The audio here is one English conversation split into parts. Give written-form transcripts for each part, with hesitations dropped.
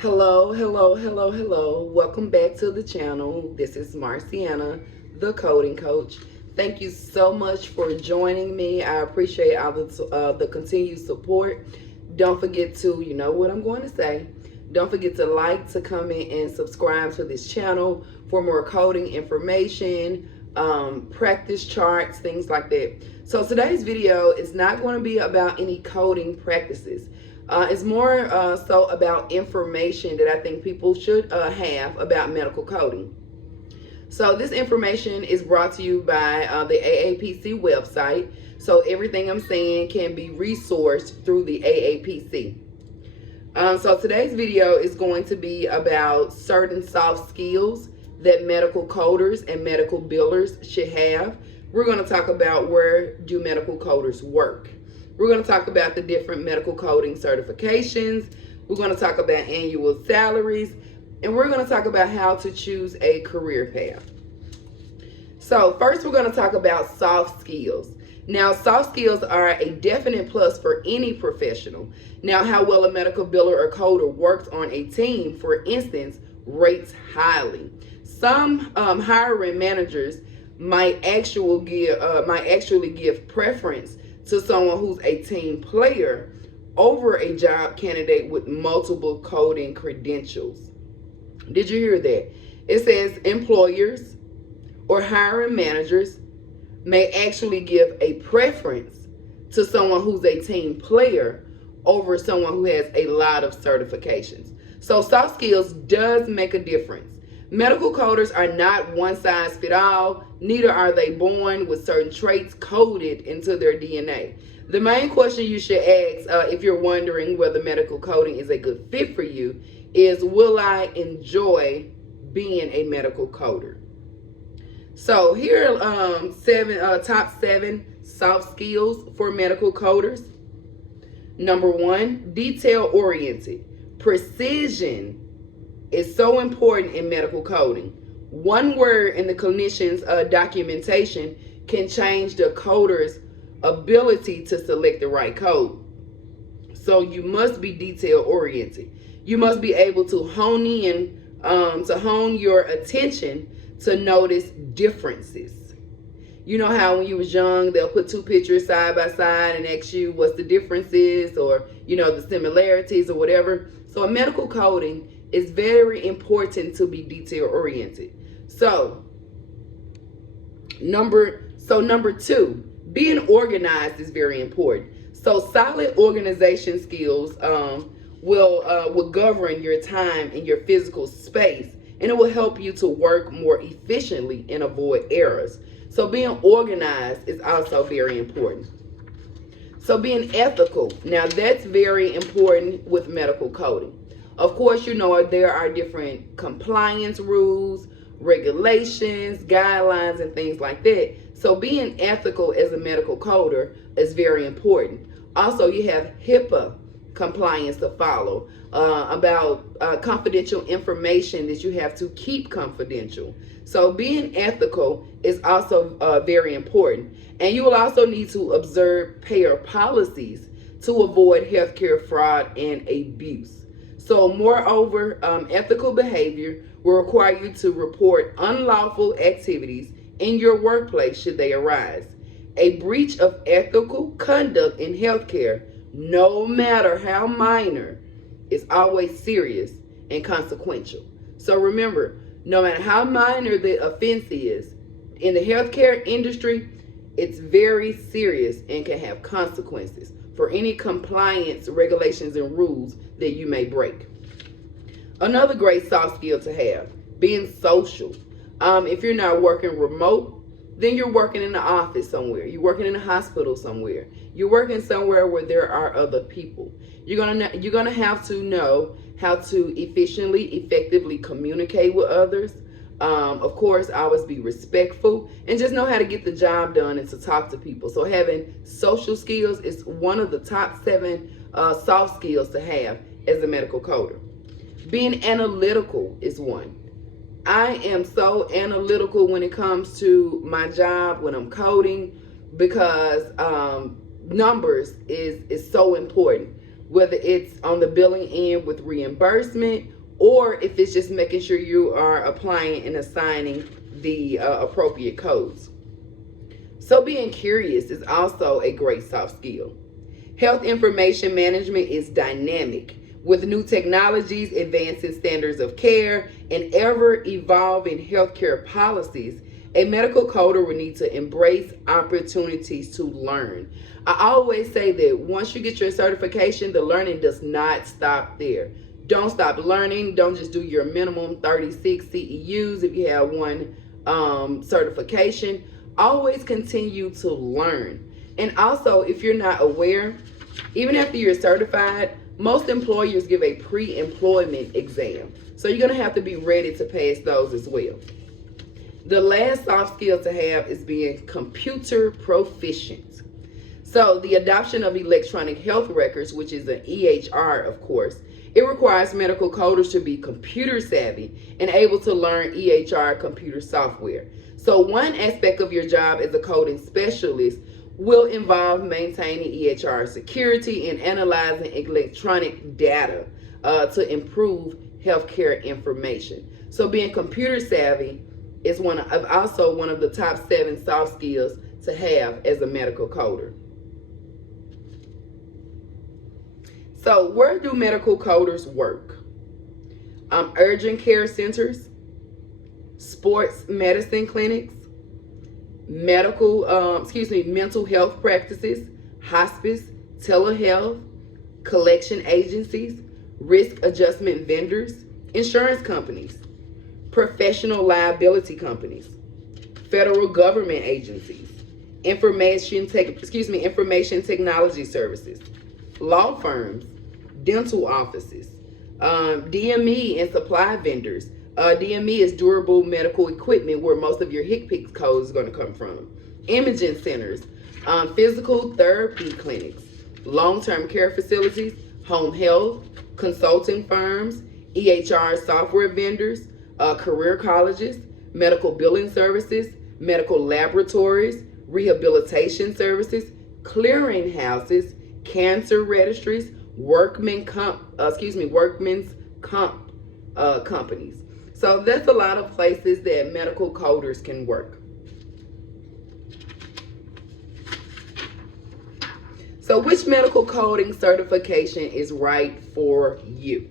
Hello, hello, hello, hello. Welcome back to the channel. This is Marciana, the coding coach. Thank you so much for joining me. I appreciate all the continued support. Don't forget to, you know what I'm going to say. Don't forget to like, to comment, and subscribe to this channel for more coding information, practice charts, things like that. So today's video is not going to be about any coding practices. It's more so about information that I think people should have about medical coding. So this information is brought to you by the AAPC website. So everything I'm saying can be resourced through the AAPC. So today's video is going to be about certain soft skills that medical coders and medical billers should have. We're going to talk about where do medical coders work. We're going to talk about the different medical coding certifications. We're going to talk about annual salaries. And we're going to talk about how to choose a career path. So first we're going to talk about soft skills. Now, soft skills are a definite plus for any professional. Now, how well a medical biller or coder works on a team, for instance, rates highly. Some hiring managers might actually give preference to someone who's a team player over a job candidate with multiple coding credentials. Did you hear that? It says employers or hiring managers may actually give a preference to someone who's a team player over someone who has a lot of certifications. So soft skills does make a difference. Medical coders are not one size fit all, neither are they born with certain traits coded into their DNA. The main question you should ask if you're wondering whether medical coding is a good fit for you is, will I enjoy being a medical coder? So here are top seven soft skills for medical coders. Number one, detail oriented. Precision is so important in medical coding. One word in the clinician's documentation can change the coder's ability to select the right code. So you must be detail oriented. You must be able to hone your attention to notice differences. You know how when you was young, they'll put two pictures side by side and ask you what's the differences or, the similarities or whatever. So in medical coding, it's very important to be detail oriented. So number two, being organized is very important. So solid organization skills will govern your time and your physical space, and it will help you to work more efficiently and avoid errors. So being organized is also very important. So being ethical, now that's very important with medical coding. Of course, there are different compliance rules, regulations, guidelines, and things like that. So being ethical as a medical coder is very important. Also, you have HIPAA compliance to follow about confidential information that you have to keep confidential. So being ethical is also very important. And you will also need to observe payer policies to avoid healthcare fraud and abuse. So moreover, ethical behavior will require you to report unlawful activities in your workplace should they arise. A breach of ethical conduct in healthcare, no matter how minor, is always serious and consequential. So remember, no matter how minor the offense is, in the healthcare industry, it's very serious and can have consequences for any compliance regulations and rules that you may break. Another great soft skill to have, being social. If you're not working remote, then you're working in the office somewhere. You're working in a hospital somewhere. You're working somewhere where there are other people. You're gonna have to know how to efficiently, effectively communicate with others. Of course, always be respectful and just know how to get the job done and to talk to people. So having social skills is one of the top seven soft skills to have as a medical coder. Being analytical is one. I am so analytical when it comes to my job, when I'm coding, because numbers is so important. whether it's on the billing end with reimbursement, or if it's just making sure you are applying and assigning the appropriate codes. So being curious is also a great soft skill. Health information management is dynamic. With new technologies, advancing standards of care, and ever-evolving healthcare policies, a medical coder will need to embrace opportunities to learn. I always say that once you get your certification, the learning does not stop there. Don't stop learning. Don't just do your minimum 36 CEUs if you have one certification. Always continue to learn. And also, if you're not aware, even after you're certified, most employers give a pre-employment exam. So you're going to have to be ready to pass those as well. The last soft skill to have is being computer proficient. So the adoption of electronic health records, which is an EHR, of course, it requires medical coders to be computer savvy and able to learn EHR computer software. So one aspect of your job as a coding specialist will involve maintaining EHR security and analyzing electronic data to improve healthcare information. So being computer savvy is also one of the top 7 soft skills to have as a medical coder. So where do medical coders work? Urgent care centers, sports medicine clinics, mental health practices, hospice, telehealth, collection agencies, risk adjustment vendors, insurance companies, professional liability companies, federal government agencies, information technology services, law firms, dental offices, DME and supply vendors. DME is durable medical equipment, where most of your HCPCS codes is going to come from. Imaging centers, physical therapy clinics, long-term care facilities, home health, consulting firms, EHR software vendors, career colleges, medical billing services, medical laboratories, rehabilitation services, clearing houses, cancer registries, workmen's comp companies. So that's a lot of places that medical coders can work. So which medical coding certification is right for you?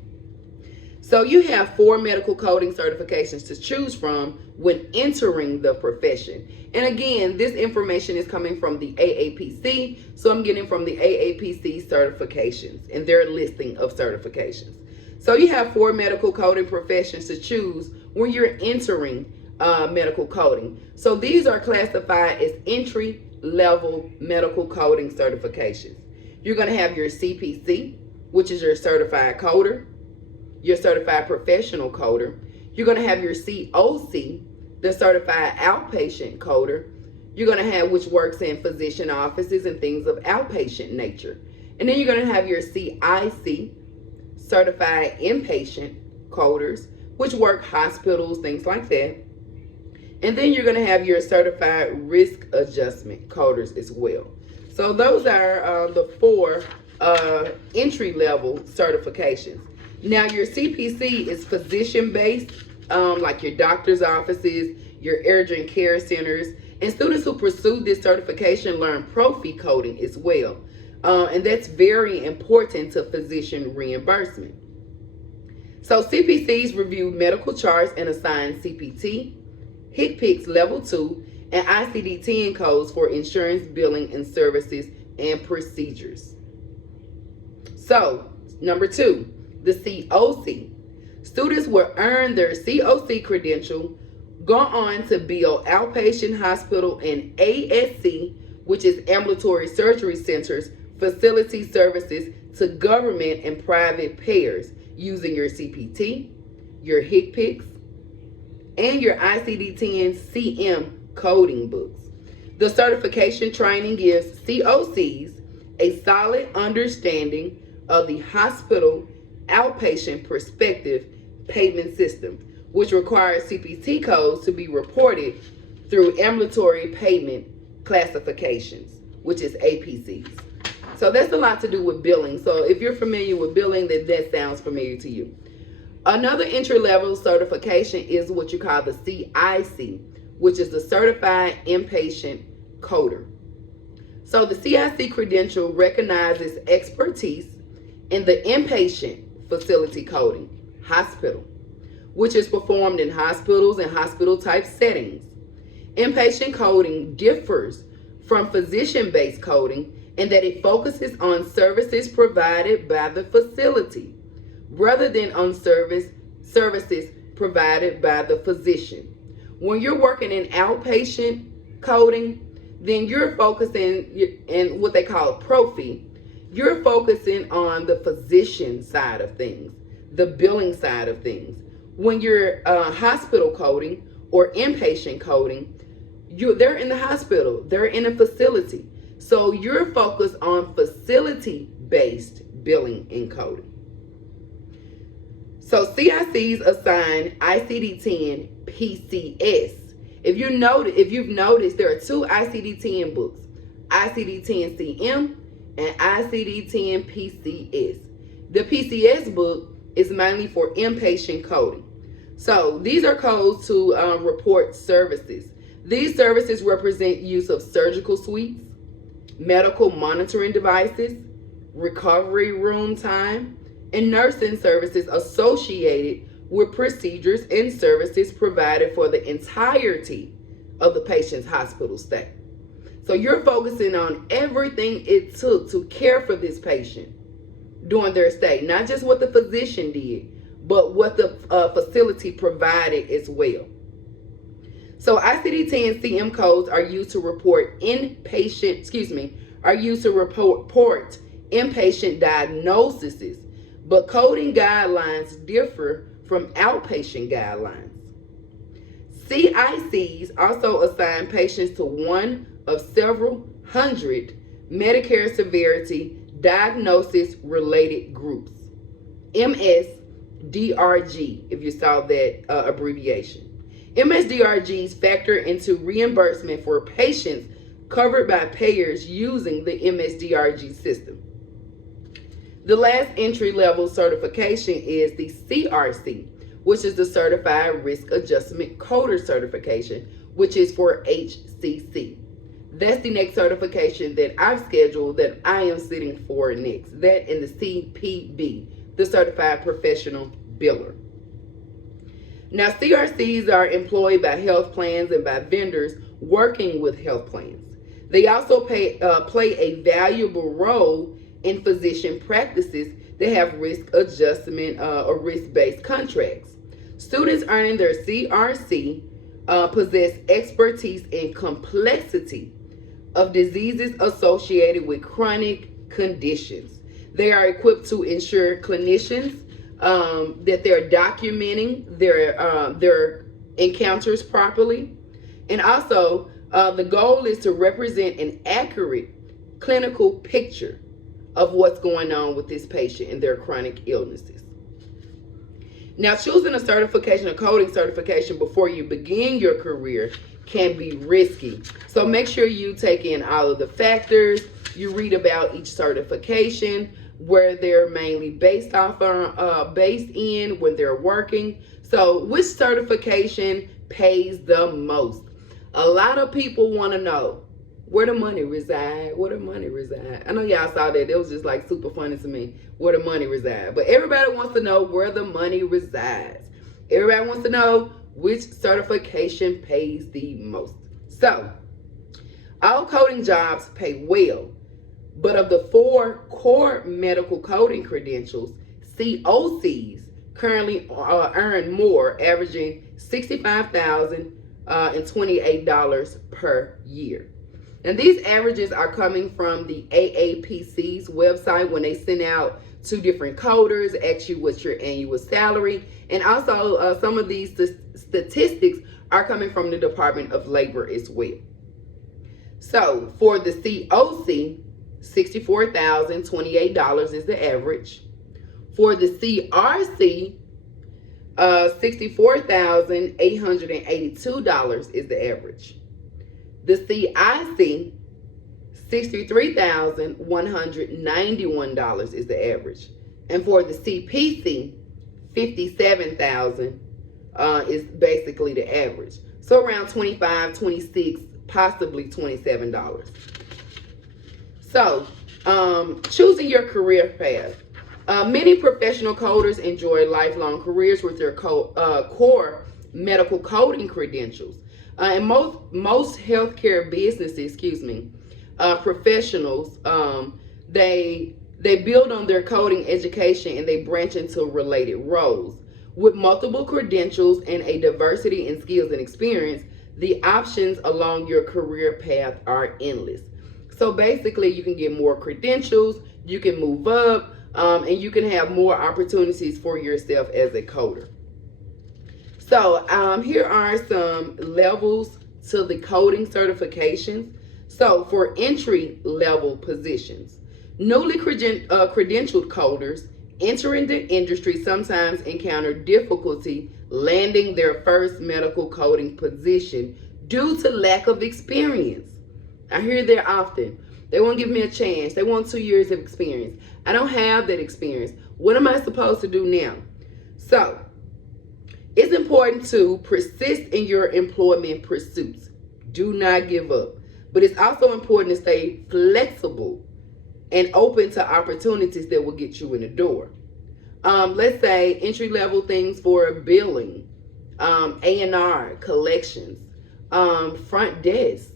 So you have 4 medical coding certifications to choose from when entering the profession. And again, this information is coming from the AAPC, so I'm getting from the AAPC certifications and their listing of certifications. So you have 4 medical coding professions to choose when you're entering medical coding. So these are classified as entry-level medical coding certifications. You're going to have your CPC, which is your certified coder, your certified professional coder. You're going to have your COC, the certified outpatient coder. You're going to have which works in physician offices and things of outpatient nature. And then you're going to have your CIC, certified inpatient coders, which work hospitals, things like that. And then you're going to have your certified risk adjustment coders as well. So those are the 4 entry-level certifications. Now your CPC is physician-based, like your doctor's offices, your urgent care centers, and students who pursue this certification learn profi coding as well. And that's very important to physician reimbursement. So CPCs review medical charts and assign CPT, HCPCS Level 2, and ICD-10 codes for insurance billing and services and procedures. So, number 2, the COC. Students will earn their COC credential, go on to bill outpatient hospital and ASC, which is ambulatory surgery centers, facility services to government and private payers using your CPT, your HCPCS, and your ICD-10 CM coding books. The certification training gives COCs a solid understanding of the hospital outpatient prospective payment system, which requires CPT codes to be reported through ambulatory payment classifications, which is APCs. So that's a lot to do with billing. So if you're familiar with billing, then that sounds familiar to you. Another entry-level certification is what you call the CIC, which is the Certified Inpatient Coder. So the CIC credential recognizes expertise in the inpatient facility coding, hospital, which is performed in hospitals and hospital-type settings. Inpatient coding differs from physician-based coding in that it focuses on services provided by the facility rather than on services provided by the physician. When you're working in outpatient coding, then you're focusing in what they call profi. You're focusing on the physician side of things, the billing side of things. When you're hospital coding or inpatient coding, they're in the hospital, they're in a facility. So you're focused on facility-based billing and coding. So CICs assign ICD-10 PCS. If you've noticed, there are two ICD-10 books, ICD-10 CM and ICD-10 PCS. The PCS book is mainly for inpatient coding. So these are codes to report services. These services represent use of surgical suites, medical monitoring devices, recovery room time, and nursing services associated with procedures and services provided for the entirety of the patient's hospital stay. So you're focusing on everything it took to care for this patient during their stay, not just what the physician did, but what the facility provided as well. So ICD-10 CM codes are used to report inpatient diagnoses, but coding guidelines differ from outpatient guidelines. CICs also assign patients to one of several hundred Medicare severity diagnosis related groups. MSDRG, if you saw that abbreviation. MSDRGs factor into reimbursement for patients covered by payers using the MSDRG system. The last entry-level certification is the CRC, which is the Certified Risk Adjustment Coder certification, which is for HCC. That's the next certification that I've scheduled that I am sitting for next. That and the CPB, the Certified Professional Biller. Now, CRCs are employed by health plans and by vendors working with health plans. They also play a valuable role in physician practices that have risk adjustment or risk-based contracts. Students earning their CRC possess expertise in complexity of diseases associated with chronic conditions. They are equipped to ensure clinicians that they're documenting their encounters properly. And also, the goal is to represent an accurate clinical picture of what's going on with this patient and their chronic illnesses. Now, choosing a certification, a coding certification before you begin your career can be risky. So make sure you take in all of the factors. You read about each certification, where they're mainly based in when they're working. So which certification pays the most? A lot of people want to know where the money reside, where the money reside. I know y'all saw that. It was just like super funny to me, where the money reside. But everybody wants to know where the money resides. Everybody wants to know which certification pays the most. So, all coding jobs pay well. But of the 4 core medical coding credentials, COCs currently earn more, averaging $65,028 per year. And these averages are coming from the AAPC's website when they send out to different coders, ask you what's your annual salary. And also some of these statistics are coming from the Department of Labor as well. So for the COC, $64,028 is the average. For the CRC, $64,882 is the average. The CIC, $63,191 is the average. And for the CPC, 57,000 is basically the average. So around 25, 26, possibly $27. So, choosing your career path. Many professional coders enjoy lifelong careers with their core medical coding credentials. And most healthcare businesses, professionals, they build on their coding education and they branch into related roles. With multiple credentials and a diversity in skills and experience, the options along your career path are endless. So basically, you can get more credentials, you can move up, and you can have more opportunities for yourself as a coder. So here are some levels to the coding certifications. So for entry level positions, newly credentialed coders entering the industry sometimes encounter difficulty landing their first medical coding position due to lack of experience. I hear that often. They won't give me a chance. They want 2 years of experience. I don't have that experience. What am I supposed to do now? So, it's important to persist in your employment pursuits. Do not give up. But it's also important to stay flexible and open to opportunities that will get you in the door. Let's say entry-level things for billing, A&R, collections, front desk,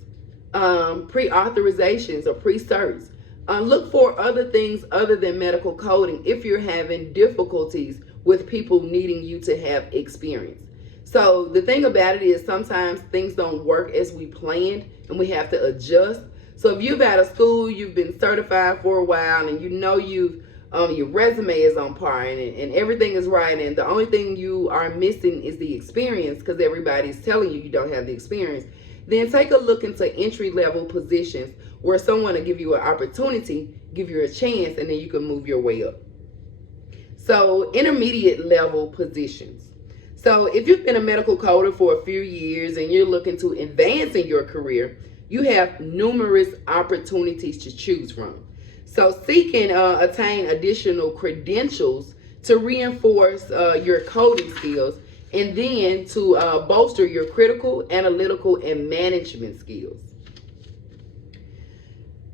pre-authorizations or pre-certs. Look for other things other than medical coding if you're having difficulties with people needing you to have experience. So the thing about it is sometimes things don't work as we planned and we have to adjust. So if you've out of school, you've been certified for a while, and you know your resume is on par and everything is right, and the only thing you are missing is the experience because everybody's telling you don't have the experience, then take a look into entry-level positions where someone will give you an opportunity, give you a chance, and then you can move your way up. So intermediate level positions. So if you've been a medical coder for a few years and you're looking to advance in your career, you have numerous opportunities to choose from. So seek and attain additional credentials to reinforce your coding skills, and then to bolster your critical, analytical, and management skills.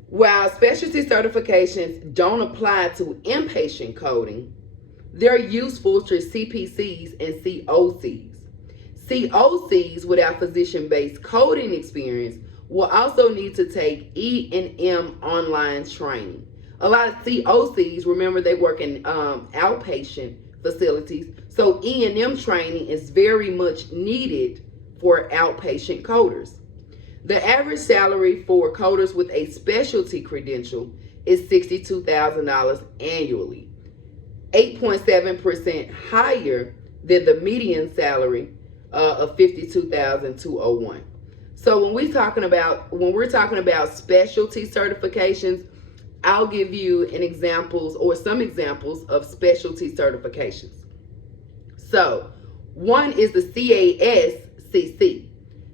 While specialty certifications don't apply to inpatient coding, they're useful to CPCs and COCs. COCs without physician-based coding experience will also need to take E&M online training. A lot of COCs, remember, they work in outpatient facilities, so E&M training is very much needed for outpatient coders. The average salary for coders with a specialty credential is $62,000 annually, 8.7% higher than the median salary of $52,201. So when we're talking about specialty certifications, I'll give you some examples of specialty certifications. So one is the CASCC.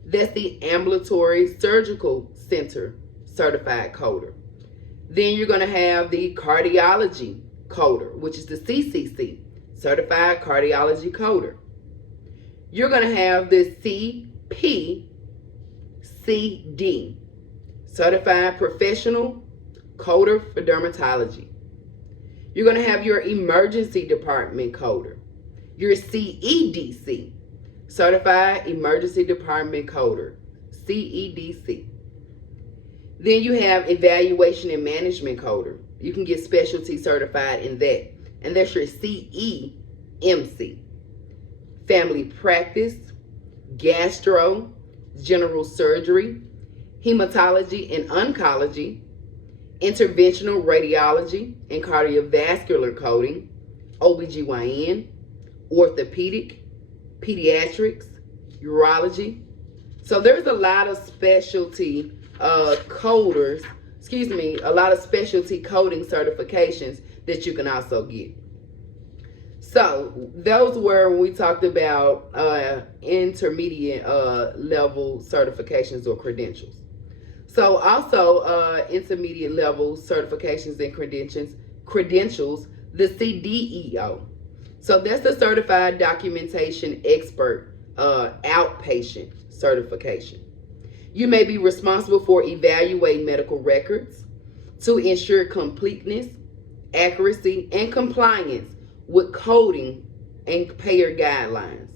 That's the Ambulatory Surgical Center Certified Coder. Then you're going to have the Cardiology Coder, which is the CCC, Certified Cardiology Coder. You're going to have the CPCD, Certified Professional Coder for Dermatology. You're going to have your Emergency Department Coder, your CEDC, Certified Emergency Department Coder, CEDC. Then you have Evaluation and Management Coder. You can get specialty certified in that, and that's your CEMC. Family Practice, Gastro, General Surgery, Hematology and Oncology, Interventional Radiology and Cardiovascular Coding, OBGYN, Orthopedic, Pediatrics, Urology. So there's a lot of specialty a lot of specialty coding certifications that you can also get. So those were when we talked about intermediate level certifications or credentials. So also intermediate level certifications and credentials, the CDEO. So that's the Certified Documentation Expert outpatient certification. You may be responsible for evaluating medical records to ensure completeness, accuracy, and compliance with coding and payer guidelines.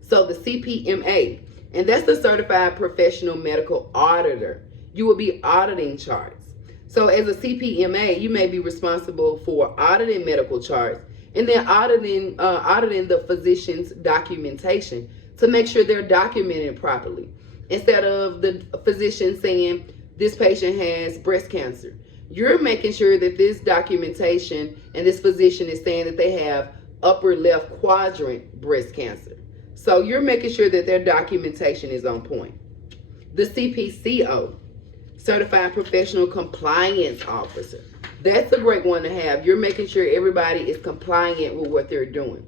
So the CPMA, and that's the Certified Professional Medical Auditor. You will be auditing charts. So as a CPMA, you may be responsible for auditing medical charts and then auditing the physician's documentation to make sure they're documented properly. Instead of the physician saying this patient has breast cancer, you're making sure that this documentation and this physician is saying that they have upper left quadrant breast cancer. So you're making sure that their documentation is on point. The CPCO, Certified Professional Compliance Officer. That's a great one to have. You're making sure everybody is compliant with what they're doing.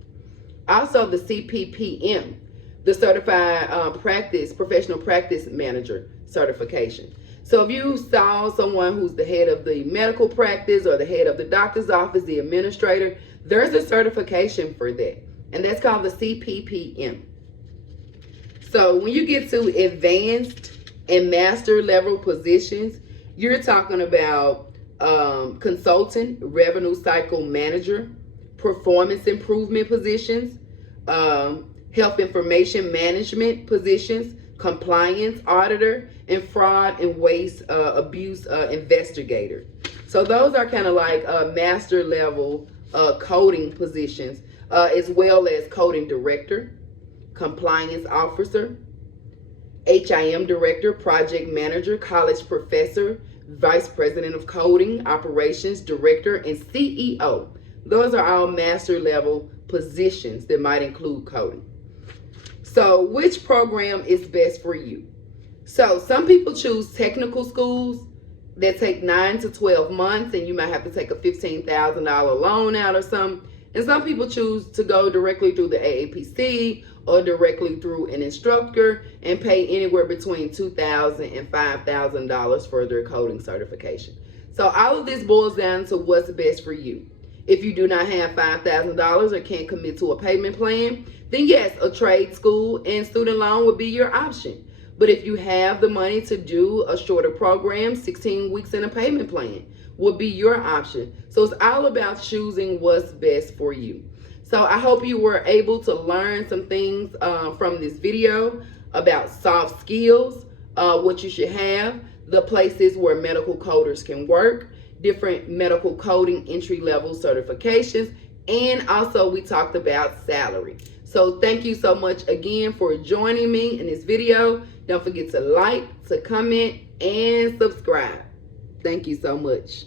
Also the CPPM, the Certified Professional Practice Manager certification. So if you saw someone who's the head of the medical practice or the head of the doctor's office, the administrator, there's a certification for that. And that's called the CPPM. So when you get to advanced and master level positions, you're talking about consultant, revenue cycle manager, performance improvement positions, health information management positions, compliance auditor, and fraud and waste abuse investigator. So those are kind of like master level coding positions, as well as coding director, compliance officer, HIM director, project manager, college professor, vice president of coding, operations director, and CEO. Those are all master level positions that might include coding. So which program is best for you? So some people choose technical schools that take 9 to 12 months, and you might have to take a $15,000 loan out or something. And some people choose to go directly through the AAPC or directly through an instructor and pay anywhere between $2,000 and $5,000 for their coding certification. So all of this boils down to what's best for you. If you do not have $5,000 or can't commit to a payment plan, then yes, a trade school and student loan would be your option. But if you have the money to do a shorter program, 16 weeks in a payment plan would be your option. So it's all about choosing what's best for you. So I hope you were able to learn some things from this video about soft skills, what you should have, the places where medical coders can work, different medical coding entry-level certifications, and also we talked about salary. So thank you so much again for joining me in this video. Don't forget to like, to comment, and subscribe. Thank you so much.